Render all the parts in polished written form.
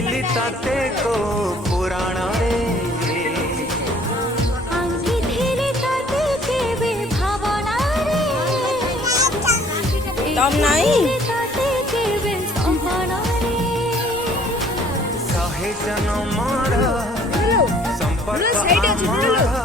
କହିଲି ତତେ କୋ ପୁରାଣ ରେ दम नहीं सहे जनमर संपर्क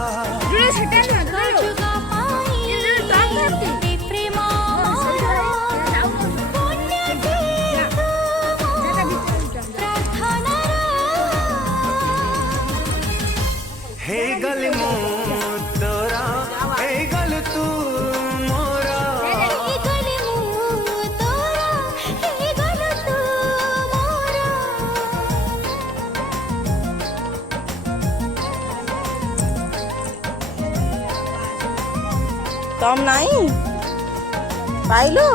हे गल मु तोरा हे गल तू मोरा दम नहीं पाइलो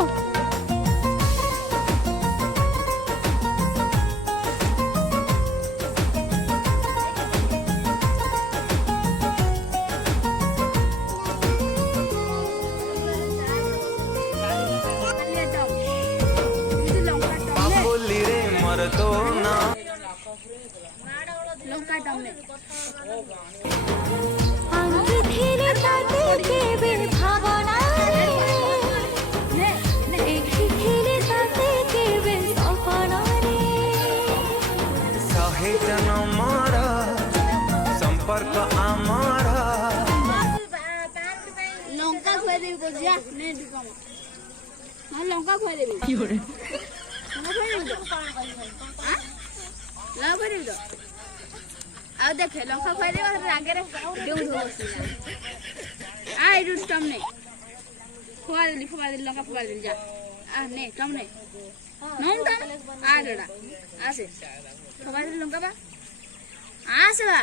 बाबुली रे मर दो ना सहे जनमर संपर्क आमर लंका खुआ देवी तो जा नहीं दिखाओ हां लंका खुआ देवी की हो रे लंका खुआ देवी तो हां लंका खुआ देवी तो आ देखे लंका खुआ देवी और आगे रे देउ धो आ इडू स्टम ने खुआ दे लंका खुआ दे जा आ ने कम ने नोम तम आ डड़ा आसे खुआ दे लंका बा आसे बा